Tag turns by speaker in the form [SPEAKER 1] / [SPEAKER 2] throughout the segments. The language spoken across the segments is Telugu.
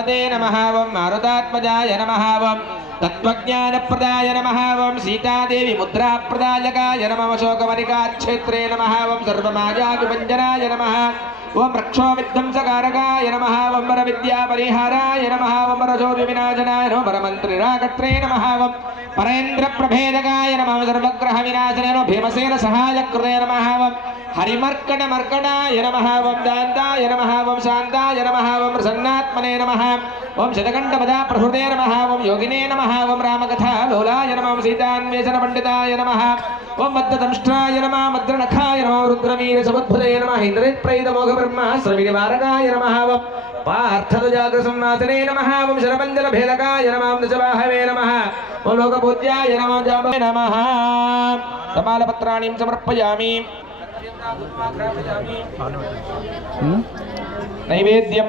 [SPEAKER 1] మహామతే నమ ఓం మారుతాత్మజాయ నమ ఓం తత్వజ్ఞానప్రదాయ నమ ఓం సీతాదేవి ముద్రాప్రదాయకాయ నమ శోకమనికాక్షేత్రే నమ ఓం సర్వమాజాభిభంజనాయ నమ ఓం రక్షోవిధ్వంసకారకాయ నమ వంబర విద్యా పరిహారాయ నమ వంబర వరజోతి వినాశనాయ నమ వరమంత్రిరాకత్రే నమ వం పరేంద్ర ప్రభేదకాయ నమ సర్వగ్రహ వినాశనే నమ భీమసేన సహాయకృతే నమ వం హరిమర్కట మర్కటాయ నమ వం దాంతాయ నమ వం శాంతాయ నమ వం ప్రసన్నాత్మనే నమ ఓం శతకంఠ శతకంఠపదా ప్రహృతే నమ వం యోగినే నమ వం రామకథా లోలాయ నమ సీతాన్వేషణ పండితాయ నమ ఓం మద్దదంష్ట్రాయ నమ మద్రనఖాయ నమ రుద్రవీర సముద్భుతే నమ ఇంద్రప్రైద మోఘ బ్రహ్మ శ్రవినివారకాయ నమ వం పార్థజాగ్ర సంవాసనే నమ ఓం శరపంజల భేదకాయ నమ నిజవాహవే దశవాహవే నమ ఓం లోకపూజ్యాయ నమ జాంబే నమ తమాలపత్రాణిం సమర్పయామి నైవేద్యం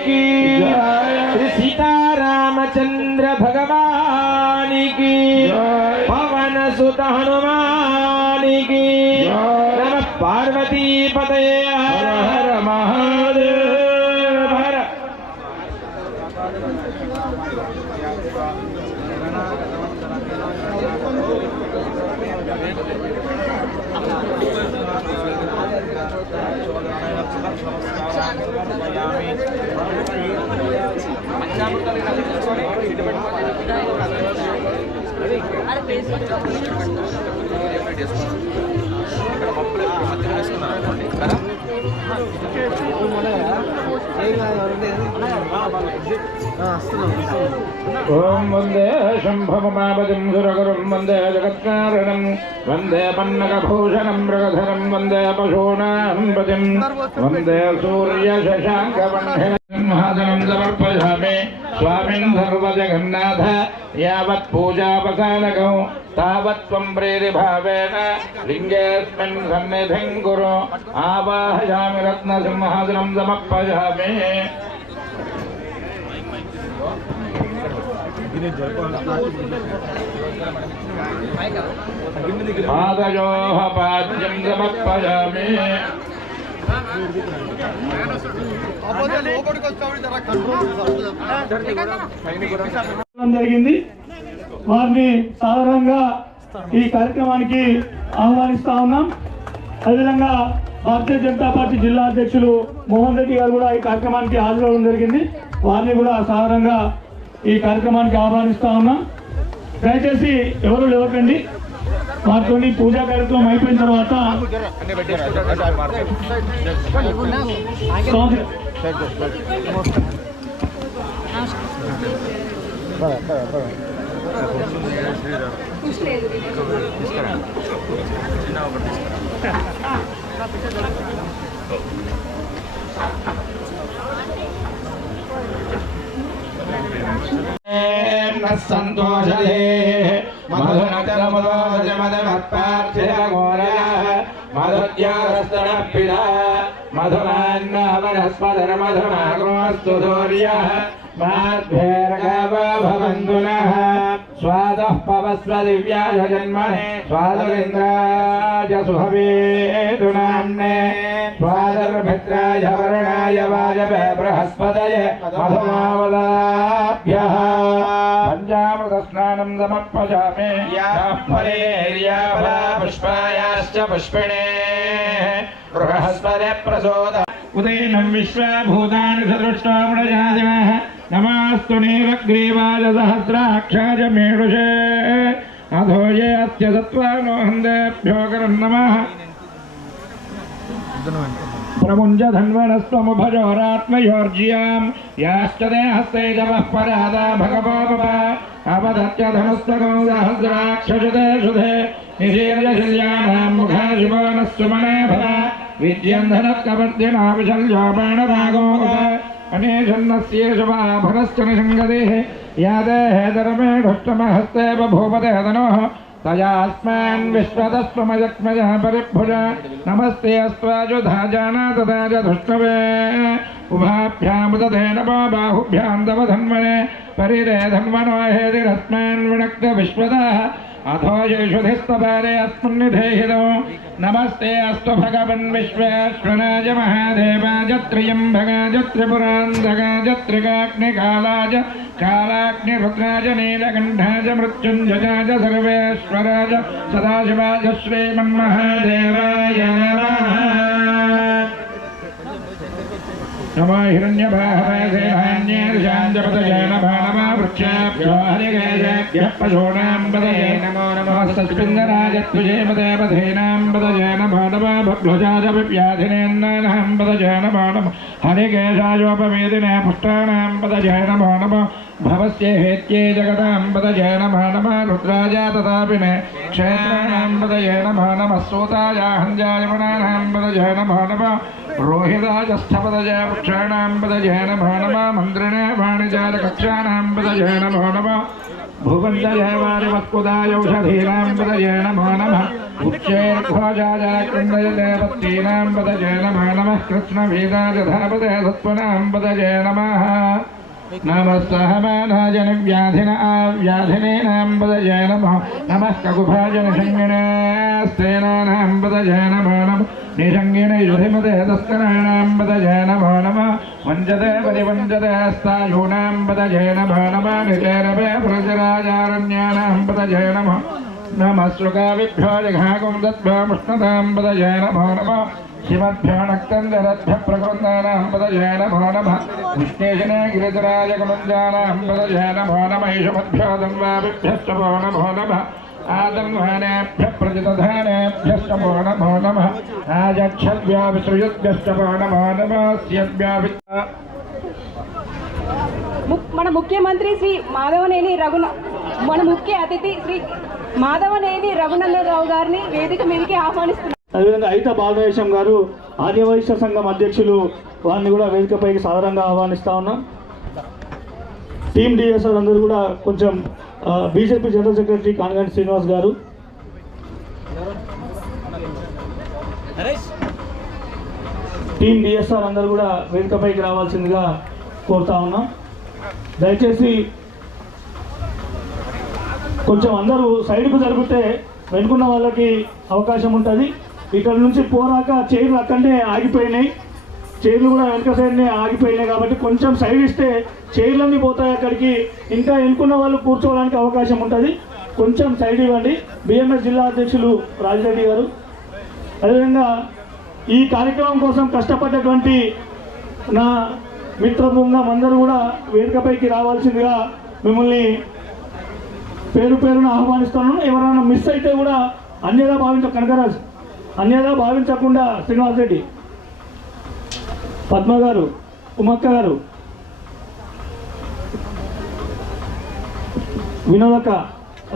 [SPEAKER 1] की सीता रामचंद्र भगवान की। पवन सुत हनुमान ओं वंदे शंभवमापजंसुरगुरुं वंदे जगत्कारणं वंदे पन्नकभूषणं मृगधरं वंदे पशूनां पतिं वंदे सूर्यशशाङ्कवह्ने सिंहासनम समर्पयामि स्वामिन् सर्वजगन्नाथ यावत् पूजावसानकौ तावत् त्वं प्रेरिभावेन लिङ्गेऽस्मिन् सन्निधिं कुरु। आवाहयामि रत्नसिंहासनं समर्पयामि। पादयोः पाद्यं
[SPEAKER 2] समर्पयामि। జరిగింది. వారిని సాధారణంగా ఈ కార్యక్రమానికి ఆహ్వానిస్తా ఉన్నాం. అదేవిధంగా భారతీయ జనతా పార్టీ జిల్లా అధ్యక్షులు మోహన్ రెడ్డి గారు కూడా ఈ కార్యక్రమానికి హాజరవడం జరిగింది. వారిని కూడా సాధారణంగా ఈ కార్యక్రమానికి ఆహ్వానిస్తా ఉన్నాం. దయచేసి ఎవరు లేవకండి. వారితో పూజా కార్యక్రమం అయిపోయిన తర్వాత స్వామి-
[SPEAKER 1] సంతోషదే మధునతర మధోజ మధమత్పార్థిర ఘోరయ మధుద్యారస్తణ మధుమాన్న వనస్పదన మధుమాగ్రోస్తు సూర్య स्वादः पवस्व दिव्याय जन्म स्वादुरिन्द्राय सुभवेदुनाम्ने स्वादर्भद्राय वर्णाय वाज बृहस्पत मधुमावदाभ्य। पञ्चामृतस्नानम् समर्पयामि पुष्पायाश्च पुष्पिणे। बृहस्पते प्रसोद उदयनम् विश्वभूतानि सदृष्टा मृजादिवः नमास्तु नीलग्रीवाजसहस्राक्षाज मेषुषे अधो ये अस्य सत्त्वानो हन्देभ्यो करन् नमः प्रमुञ्ज धन्वनस्त्वमुभयोरात्मयोर्जियाम् याश्च परादा भगवोपप। अपधत्य धनुस्तकं सहस्राक्षसुते सुधे। निशीर्यशल्यानां मुखा शिवो नः सुमने भव। विद्यन्धनत्कवर्द्यनाविशल्योपेण भागो अनेशन्नस्येषवाभरश्च निषङ्गदेः यादेः धर्मेढुष्टमहस्ते बभूवते धनोः तयास्मान् विश्वतस्त्वमजत्मजः परिभुज नमस्ते अस्त्वाजुधा जाना तथा च धुष्णवे उभाभ्यामुदधे नमो बाहुभ्यां तव धन्वने परिदे धन्वनो हेतिरस्मान् विणक्त विश्वतः अथो येषुधिस्तपारे अस्मन्निधेहितो नमस्ते अस्तु भगवन् विश्वेश्वराज महादेवाज त्र्यम्भगाज त्रिपुरान्धगाज त्रिकाग्निकालाज कालाग्निरुद्राज नीलकण्ठाज मृत्युञ्जयाज सर्वेश्वराज सदाशिवाज श्रीमन्महादेवाय नमः। नमो हिरण्यभावसेवान्यर्जाञ्जपदजैनभानवावृक्षाभ्योऽहरिगेजेभ्यः नमो नमस्तस्मिन्दराजत्वजेमदेवधेनां पदजैनभानवाभ्लोजाजव्याधिनेन्नाहं पदजैनभानव हरिगेशायोपवेदिने पुष्टानां पदजैनभानव भवस्य हेत्ये जगतां पदजैनभानव रुद्राजा तथापिने क्षेत्राणां पदजैनभानव सूताया हञ्जायमणानां पदजैनभानव रोहिताजस्थपदजय वृक्षाणां पदजय नमो नमः मन्त्रिणे वाणिजालकक्षाणां पदजय नमो नमः भुवन्दजय वारिवत्कुदायौषधीनां पदजय नमो नमः उच्चैर्ध्वजाजलकुण्डय देवतीनां पदजय नमो नमः कृष्णवीदाजधापदय सत्त्वनां पदजय नमः नमः सहमानाजनव्याधिन आव्याधिनीनां पदजय नमः नमः ककुभाजनसङ्गिणस्तेनानां पदजय नमो नमः निषङ्गिणयुधिमते तस्कराणां पदजय नमो नमः वञ्चते परिवञ्चते स्तायूनां पदजय नमो नमः निचेरवे प्रजराजारण्यानां पदजय नमः नमः श्रुकाविभ्यो जघाकुं दद्भ्यो मुष्णतां पदजय नमो नमः शिवद्भ्यो नक्तञ्जरद्भ्यः प्रकृन्दानां पदजय नमो नमः विष्णेशने गिरिजराजकुलञ्जानां पदजय नमो नमः ईशमद्भ्यो दन्वाभिभ्यश्च वो नमो नमः आदन्वानेभ्यः प्रजितधानेभ्यश्च वो नमो नमः आजक्षद्भ्यो विसृयुद्भ्यश्च वो नमो नमः स्यद्भ्यो विद्या
[SPEAKER 3] ము- మన ముఖ్యమంత్రి శ్రీ మాధవనేని రఘున మన ముఖ్య అతిథి శ్రీ మాధవనేని రఘునందరావు గారిని వేదిక మీదకి ఆహ్వానిస్తున్నారు
[SPEAKER 2] అదేవిధంగా అయిత బాలవేశం గారు ఆర్యవైశ్య సంఘం అధ్యక్షులు వారిని కూడా వేదికపైకి సాధారణంగా ఆహ్వానిస్తా ఉన్నాం. టీమ్ డిఎస్ఆర్ అందరూ కూడా కొంచెం BJP general secretary Kanaganti Srinivas garu. Team DSR అందరూ కూడా వేదికపైకి రావాల్సిందిగా కోరుతా ఉన్నాం. దయచేసి కొంచెం అందరూ సైడ్కు జరిపితే వెనుకున్న వాళ్ళకి అవకాశం ఉంటుంది. ఇక్కడ నుంచి పోరాక చైర్లు అక్కడనే ఆగిపోయినాయి. చైర్లు కూడా వెనక సైడ్నే ఆగిపోయినాయి కాబట్టి కొంచెం సైడ్ ఇస్తే చైర్లన్నీ పోతాయి అక్కడికి. ఇంకా వెనుకున్న వాళ్ళు కూర్చోవడానికి అవకాశం ఉంటుంది. కొంచెం సైడ్ ఇవ్వండి. బిఎంఎస్ జిల్లా అధ్యక్షులు రాజిరెడ్డి గారు. అదేవిధంగా ఈ కార్యక్రమం కోసం కష్టపడ్డటువంటి నా మిత్ర బృందం అందరూ కూడా వేదికపైకి రావాల్సిందిగా మిమ్మల్ని పేరు పేరున ఆహ్వానిస్తున్నాను. ఎవరైనా మిస్ అయితే కూడా అన్యదా భావించ కనకరాజ్ అన్యదా భావించకుండా శ్రీనివాస్ రెడ్డి పద్మ గారు ఉమక్క గారు వినోదక్క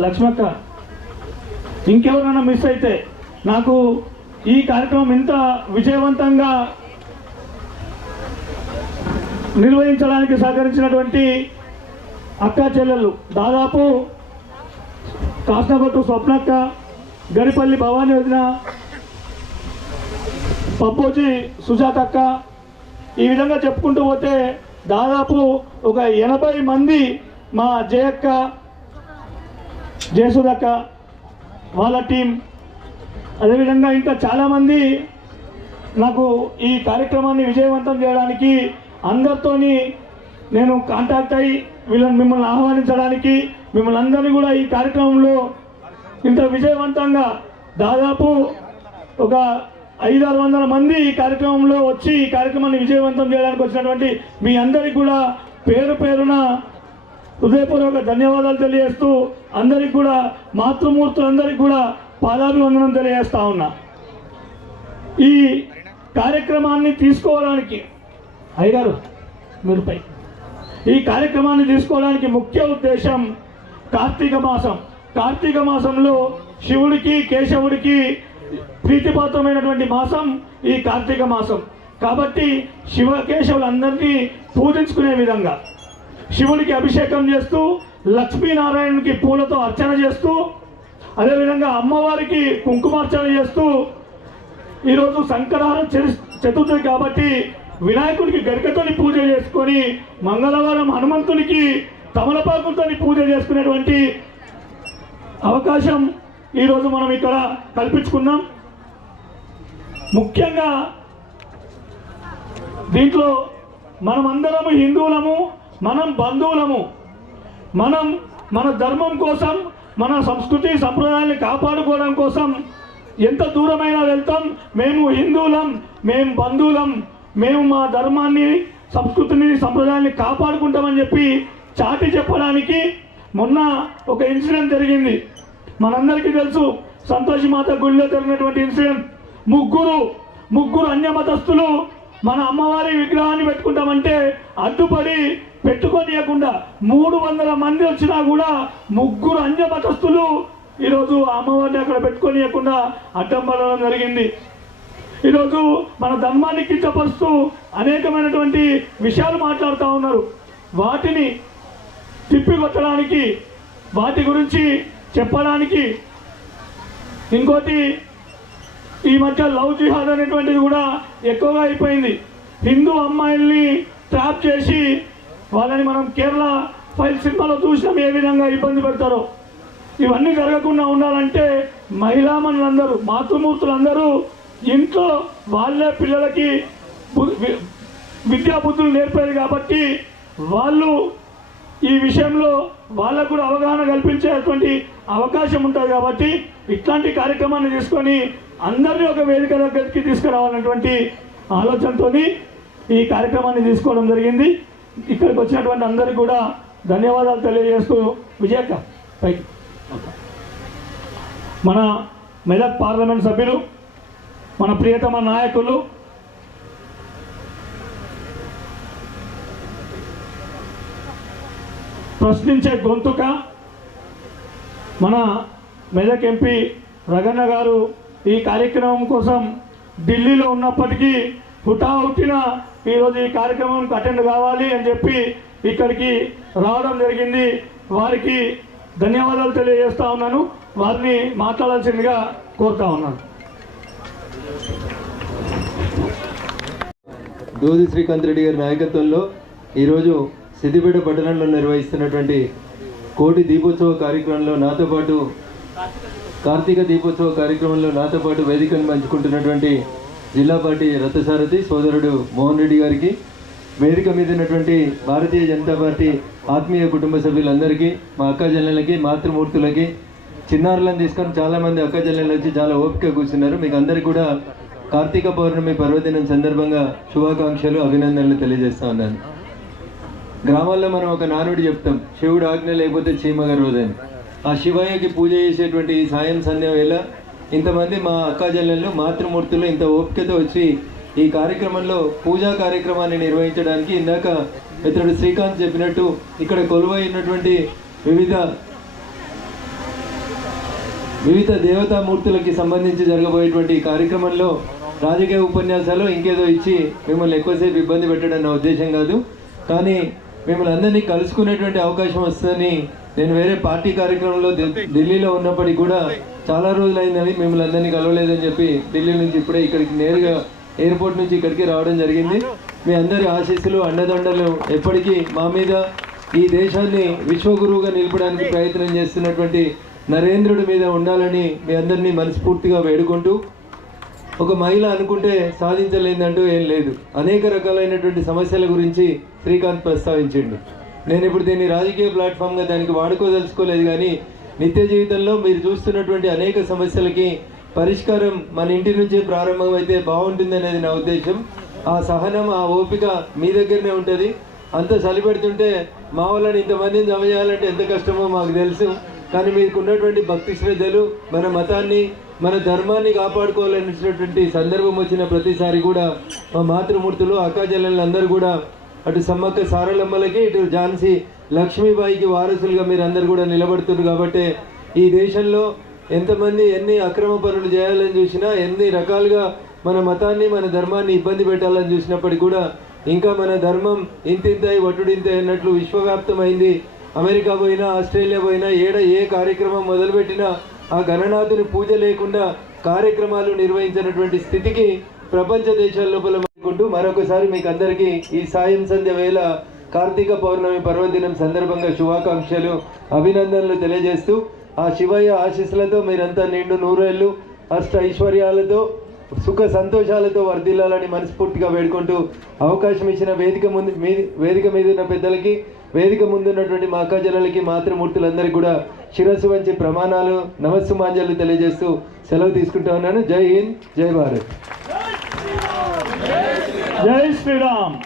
[SPEAKER 2] లక్ష్మక్క ఇంకెవరైనా మిస్ అయితే నాకు ఈ కార్యక్రమం ఇంత విజయవంతంగా నిర్వహించడానికి సహకరించినటువంటి అక్క చెల్లెళ్ళు. దాదాపు కాసనగొట్టు స్వప్నక్క గరిపల్లి భవానీ వదిన పంపోజీ సుజాతక్క ఈ విధంగా చెప్పుకుంటూ పోతే దాదాపు ఒక ఎనభై మంది మా జయక్క జయసుదక్క వాళ్ళ టీం. అదేవిధంగా ఇంకా చాలామంది నాకు ఈ కార్యక్రమాన్ని విజయవంతం చేయడానికి అందరితోని నేను కాంటాక్ట్ అయ్యి వీళ్ళని మిమ్మల్ని ఆహ్వానించడానికి మిమ్మల్ని అందరినీ కూడా ఈ కార్యక్రమంలో ఇంత విజయవంతంగా దాదాపు ఒక ఐదు ఆరు వందల మంది ఈ కార్యక్రమంలో వచ్చి ఈ కార్యక్రమాన్ని విజయవంతం చేయడానికి వచ్చినటువంటి మీ అందరికి కూడా పేరు పేరున హృదయపూర్వక ధన్యవాదాలు తెలియజేస్తూ అందరికి కూడా మాతృమూర్తులందరికీ కూడా పాదాభివందనం తెలియజేస్తా ఉన్నా. ఈ కార్యక్రమాన్ని తీసుకోవడానికి అయ్యగారు మీరు పై ఈ కార్యక్రమాన్ని తీసుకోవడానికి ముఖ్య ఉద్దేశం కార్తీక మాసం. కార్తీక మాసంలో శివుడికి కేశవుడికి ప్రీతిపాత్రమైనటువంటి మాసం ఈ కార్తీక మాసం. కాబట్టి శివ కేశవులందరినీ పూజించుకునే విధంగా శివుడికి అభిషేకం చేస్తూ లక్ష్మీనారాయణునికి పూలతో అర్చన చేస్తూ అదేవిధంగా అమ్మవారికి కుంకుమార్చన చేస్తూ ఈరోజు సంకటహారం చతుర్థి కాబట్టి వినాయకుడికి గరికతోని పూజ చేసుకొని మంగళవారం హనుమంతునికి తమలపాకులతో పూజ చేసుకునేటువంటి అవకాశం ఈరోజు మనం ఇక్కడ కల్పించుకున్నాం. ముఖ్యంగా దీంట్లో మనమందరము హిందువులము మనం బంధువులము మనం మన ధర్మం కోసం మన సంస్కృతి సంప్రదాయాన్ని కాపాడుకోవడం కోసం ఎంత దూరమైనా వెళ్తాం. మేము హిందువులం మేము బంధువులం మేము మా ధర్మాన్ని సంస్కృతిని సంప్రదాయాన్ని కాపాడుకుంటామని చెప్పి చాటి చెప్పడానికి మొన్న ఒక ఇన్సిడెంట్ జరిగింది. మనందరికీ తెలుసు సంతోషి మాత గుడిలో జరిగినటువంటి ఇన్సిడెంట్. ముగ్గురు ముగ్గురు అన్యమతస్థులు మన అమ్మవారి విగ్రహాన్ని పెట్టుకుంటామంటే అడ్డుపడి పెట్టుకోనియకుండా మూడు వందల మంది వచ్చినా కూడా ముగ్గురు అన్యమతస్థులు ఈరోజు ఆ అమ్మవారిని అక్కడ పెట్టుకోనియకుండా అడ్డం పడడం జరిగింది. ఈరోజు మన ధర్మాన్ని కించపరుస్తూ అనేకమైనటువంటి విషయాలు మాట్లాడుతూ ఉన్నారు. వాటిని తిప్పికొట్టడానికి వాటి గురించి చెప్పడానికి ఇంకోటి ఈ మధ్య లవ్ జిహాద్ అనేటువంటిది కూడా ఎక్కువగా అయిపోయింది. హిందూ అమ్మాయిల్ని ట్రాప్ చేసి వాళ్ళని మనం కేరళ ఫైల్ సినిమాలో చూసినాం ఏ విధంగా ఇబ్బంది పెడతారో. ఇవన్నీ జరగకుండా ఉండాలంటే మహిళామణులందరూ మాతృమూర్తులందరూ ఇంట్లో వాళ్ళే పిల్లలకి విద్యాబుద్ధులు విద్యా బుద్ధులు నేర్పారు కాబట్టి వాళ్ళు ఈ విషయంలో వాళ్ళకు కూడా అవగాహన కల్పించేటువంటి అవకాశం ఉంటుంది కాబట్టి ఇట్లాంటి కార్యక్రమాన్ని తీసుకొని అందరినీ ఒక వేదిక దగ్గరికి తీసుకురావాలన్నటువంటి ఆలోచనతో ఈ కార్యక్రమాన్ని తీసుకోవడం జరిగింది. ఇక్కడికి వచ్చినటువంటి అందరికీ కూడా ధన్యవాదాలు తెలియజేస్తూ విజయక్క పైకి. మన మెదక్ పార్లమెంట్ సభ్యులు మన ప్రియతమ నాయకులు ప్రశ్నించే గొంతుక మన మెదక్ ఎంపీ రగన్న గారు ఈ కార్యక్రమం కోసం ఢిల్లీలో ఉన్నప్పటికీ హుటాహుటిన ఈరోజు ఈ కార్యక్రమంకి అటెండ్ కావాలి అని చెప్పి ఇక్కడికి రావడం జరిగింది. వారికి ధన్యవాదాలు తెలియజేస్తా ఉన్నాను. వారిని మాట్లాడాల్సిందిగా కోరుతా ఉన్నాను.
[SPEAKER 4] దూది శ్రీకాంత్ రెడ్డి గారి నాయకత్వంలో ఈరోజు సిద్దిపేట పట్టణంలో నిర్వహిస్తున్నటువంటి కోటి దీపోత్సవ కార్యక్రమంలో నాతో పాటు కార్తీక దీపోత్సవ కార్యక్రమంలో నాతో పాటు వేదికను పంచుకుంటున్నటువంటి జిల్లా పార్టీ రథసారథి సోదరుడు మోహన్ రెడ్డి గారికి వేదిక మీద ఉన్నటువంటి భారతీయ జనతా పార్టీ ఆత్మీయ కుటుంబ సభ్యులందరికీ మా అక్క మాతృమూర్తులకి చిన్నారులను తీసుకొని చాలామంది అక్క వచ్చి చాలా ఓపిక కూర్చున్నారు. మీకు అందరికీ కూడా కార్తీక పౌర్ణమి పర్వదినం సందర్భంగా శుభాకాంక్షలు అభినందనలు తెలియజేస్తా ఉన్నాను. గ్రామాల్లో మనం ఒక నానుడు చెప్తాం శివుడు ఆజ్ఞ లేకపోతే చీమ గర్వదని ఆ శివయ్యకి పూజ చేసేటువంటి ఈ సాయం సంధ్య వేళ ఇంతమంది మా అక్కా మాతృమూర్తులు ఇంత ఓపికతో వచ్చి ఈ కార్యక్రమంలో పూజా కార్యక్రమాన్ని నిర్వహించడానికి ఇందాక ఇతడు శ్రీకాంత్ చెప్పినట్టు ఇక్కడ కొలువై ఉన్నటువంటి వివిధ వివిధ దేవతామూర్తులకి సంబంధించి జరగబోయేటువంటి కార్యక్రమంలో రాజకీయ ఉపన్యాసాలు ఇంకేదో ఇచ్చి మిమ్మల్ని ఎక్కువసేపు ఇబ్బంది పెట్టడం నా ఉద్దేశం కాదు. కానీ మిమ్మల్ని అందరినీ కలుసుకునేటువంటి అవకాశం వస్తుందని నేను వేరే పార్టీ కార్యక్రమంలో ఢిల్లీలో ఉన్నప్పటికీ కూడా చాలా రోజులైందని మిమ్మల్ని అందరినీ కలవలేదని చెప్పి ఢిల్లీ నుంచి ఇప్పుడే ఇక్కడికి నేరుగా ఎయిర్పోర్ట్ నుంచి ఇక్కడికి రావడం జరిగింది. మీ అందరి ఆశీస్సులు అండదండలు ఎప్పటికీ మా మీద ఈ దేశాన్ని విశ్వగురువుగా నిలపడానికి ప్రయత్నం చేస్తున్నటువంటి నరేంద్రుడి మీద ఉండాలని మీ అందరినీ మనస్ఫూర్తిగా వేడుకుంటూ ఒక మహిళ అనుకుంటే సాధించలేదంటూ ఏం లేదు. అనేక రకాలైనటువంటి సమస్యల గురించి శ్రీకాంత్ ప్రస్తావించిండు. నేను ఇప్పుడు దీన్ని రాజకీయ ప్లాట్ఫామ్గా దానికి వాడుకోదలుచుకోలేదు కానీ నిత్య జీవితంలో మీరు చూస్తున్నటువంటి అనేక సమస్యలకి పరిష్కారం మన ఇంటి నుంచే ప్రారంభమైతే బాగుంటుంది నా ఉద్దేశం. ఆ సహనం ఆ ఓపిక మీ దగ్గరనే ఉంటుంది. అంత చలి పెడుతుంటే మా వాళ్ళని ఇంతమందిని జమ చేయాలంటే ఎంత కష్టమో మాకు తెలుసు. కానీ మీకు ఉన్నటువంటి భక్తి శ్రద్ధలు మన మతాన్ని మన ధర్మాన్ని కాపాడుకోవాలనేటటువంటి సందర్భం వచ్చిన ప్రతిసారి కూడా మా మాతృమూర్తులు అక్కాజల్లలందరూ కూడా అటు సమ్మక్క సారలమ్మలకి ఇటు ఝాన్సీ లక్ష్మీబాయికి వారసులుగా మీరు అందరు కూడా నిలబడుతున్నారు కాబట్టి ఈ దేశంలో ఎంతమంది ఎన్ని అక్రమ పనులు చేయాలని చూసినా ఎన్ని రకాలుగా మన మతాన్ని మన ధర్మాన్ని ఇబ్బంది పెట్టాలని చూసినప్పటికీ కూడా ఇంకా మన ధర్మం ఇంతింతై వటుడింత అన్నట్లు విశ్వవ్యాప్తమైంది. అమెరికా పోయినా ఆస్ట్రేలియా పోయినా ఏడ ఏ కార్యక్రమం మొదలుపెట్టినా ఆ గణనాథుని పూజ లేకుండా కార్యక్రమాలు నిర్వహించినటువంటి స్థితికి ప్రపంచ దేశాల లోపల అనుకుంటూ మరొకసారి మీకు అందరికీ ఈ సాయం సంధ్య వేళ కార్తీక పౌర్ణమి పర్వదినం సందర్భంగా శుభాకాంక్షలు అభినందనలు తెలియజేస్తూ ఆ శివయ్య ఆశీస్సులతో మీరంతా నిండు నూరేళ్ళు అష్ట ఐశ్వర్యాలతో సుఖ సంతోషాలతో వర్ధిల్లాలని మనస్ఫూర్తిగా వేడుకుంటూ అవకాశం ఇచ్చిన వేదిక ముందు మీ వేదిక మీద ఉన్న పెద్దలకి వేదిక ముందున్నటువంటి మా అక్కజనులకి మాతృమూర్తులందరికీ కూడా శిరస్సు వంచి ప్రమాణాలు నమస్సుమాంజలు తెలియజేస్తూ సెలవు తీసుకుంటా ఉన్నాను. జై హింద్ జై భారత్.
[SPEAKER 2] జై శ్రీరామ్.